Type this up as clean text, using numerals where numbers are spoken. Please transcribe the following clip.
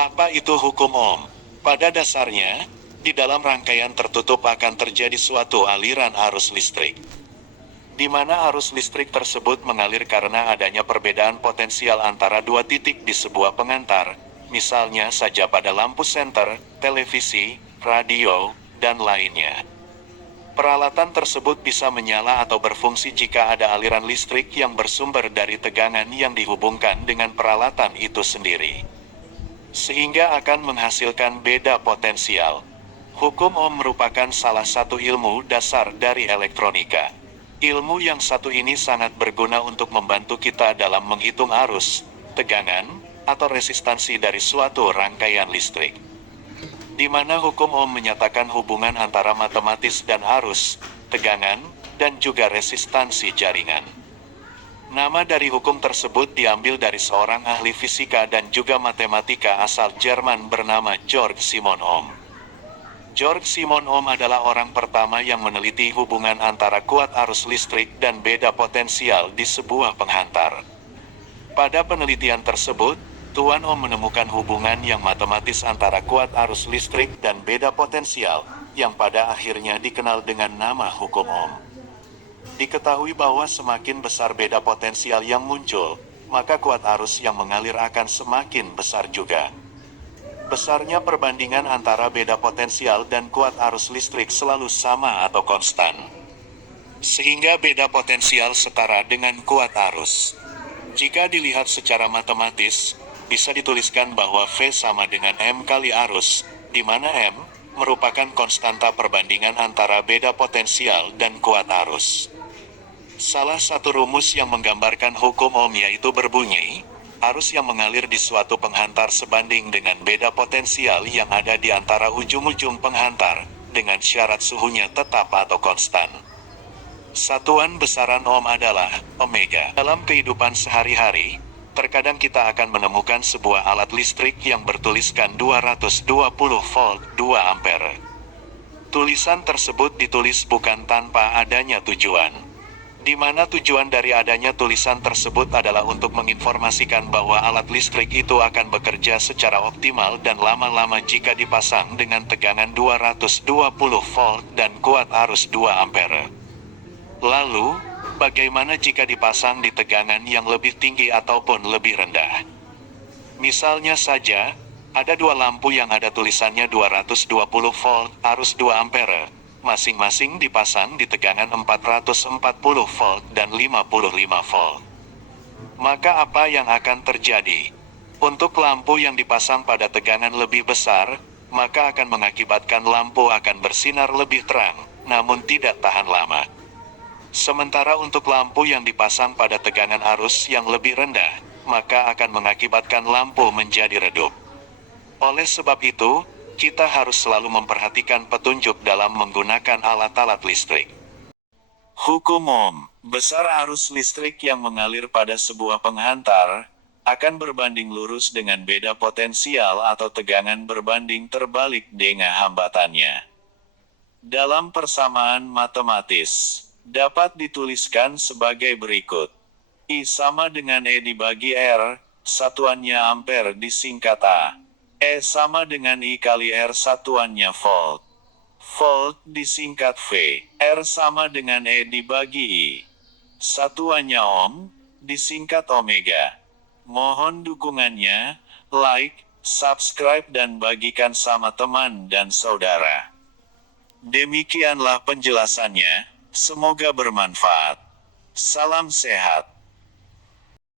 Apa itu hukum Ohm? Pada dasarnya, di dalam rangkaian tertutup akan terjadi suatu aliran arus listrik, di mana arus listrik tersebut mengalir karena adanya perbedaan potensial antara dua titik di sebuah pengantar, misalnya saja pada lampu senter, televisi, radio, dan lainnya. Peralatan tersebut bisa menyala atau berfungsi jika ada aliran listrik yang bersumber dari tegangan yang dihubungkan dengan peralatan itu sendiri, sehingga akan menghasilkan beda potensial. Hukum Ohm merupakan salah satu ilmu dasar dari elektronika. Ilmu yang satu ini sangat berguna untuk membantu kita dalam menghitung arus, tegangan, atau resistansi dari suatu rangkaian listrik, di mana hukum Ohm menyatakan hubungan antara matematis dan arus, tegangan, dan juga resistansi jaringan. Nama dari hukum tersebut diambil dari seorang ahli fisika dan juga matematika asal Jerman bernama Georg Simon Ohm. Georg Simon Ohm adalah orang pertama yang meneliti hubungan antara kuat arus listrik dan beda potensial di sebuah penghantar. Pada penelitian tersebut, Tuan Ohm menemukan hubungan yang matematis antara kuat arus listrik dan beda potensial, yang pada akhirnya dikenal dengan nama hukum Ohm. Diketahui bahwa semakin besar beda potensial yang muncul, maka kuat arus yang mengalir akan semakin besar juga. Besarnya perbandingan antara beda potensial dan kuat arus listrik selalu sama atau konstan, sehingga beda potensial setara dengan kuat arus. Jika dilihat secara matematis, bisa dituliskan bahwa V sama dengan M kali arus, di mana M merupakan konstanta perbandingan antara beda potensial dan kuat arus. Salah satu rumus yang menggambarkan hukum Ohm yaitu berbunyi, arus yang mengalir di suatu penghantar sebanding dengan beda potensial yang ada di antara ujung-ujung penghantar, dengan syarat suhunya tetap atau konstan. Satuan besaran Ohm adalah omega. Dalam kehidupan sehari-hari, terkadang kita akan menemukan sebuah alat listrik yang bertuliskan 220 volt 2 ampere. Tulisan tersebut ditulis bukan tanpa adanya tujuan, di mana tujuan dari adanya tulisan tersebut adalah untuk menginformasikan bahwa alat listrik itu akan bekerja secara optimal dan lama-lama jika dipasang dengan tegangan 220 volt dan kuat arus 2 ampere. Lalu, bagaimana jika dipasang di tegangan yang lebih tinggi ataupun lebih rendah? Misalnya saja, ada dua lampu yang ada tulisannya 220 volt, arus 2 ampere, masing-masing dipasang di tegangan 440 volt dan 55 volt. Maka apa yang akan terjadi? Untuk lampu yang dipasang pada tegangan lebih besar, maka akan mengakibatkan lampu akan bersinar lebih terang, namun tidak tahan lama. Sementara untuk lampu yang dipasang pada tegangan arus yang lebih rendah, maka akan mengakibatkan lampu menjadi redup. Oleh sebab itu, kita harus selalu memperhatikan petunjuk dalam menggunakan alat-alat listrik. Hukum Ohm, besar arus listrik yang mengalir pada sebuah penghantar, akan berbanding lurus dengan beda potensial atau tegangan berbanding terbalik dengan hambatannya. Dalam persamaan matematis, dapat dituliskan sebagai berikut. I sama dengan E dibagi R, satuannya ampere disingkat A. E sama dengan I kali R, satuannya volt. Volt disingkat V. R sama dengan E dibagi I, satuannya Ohm, disingkat omega. Mohon dukungannya, like, subscribe dan bagikan sama teman dan saudara. Demikianlah penjelasannya, semoga bermanfaat. Salam sehat.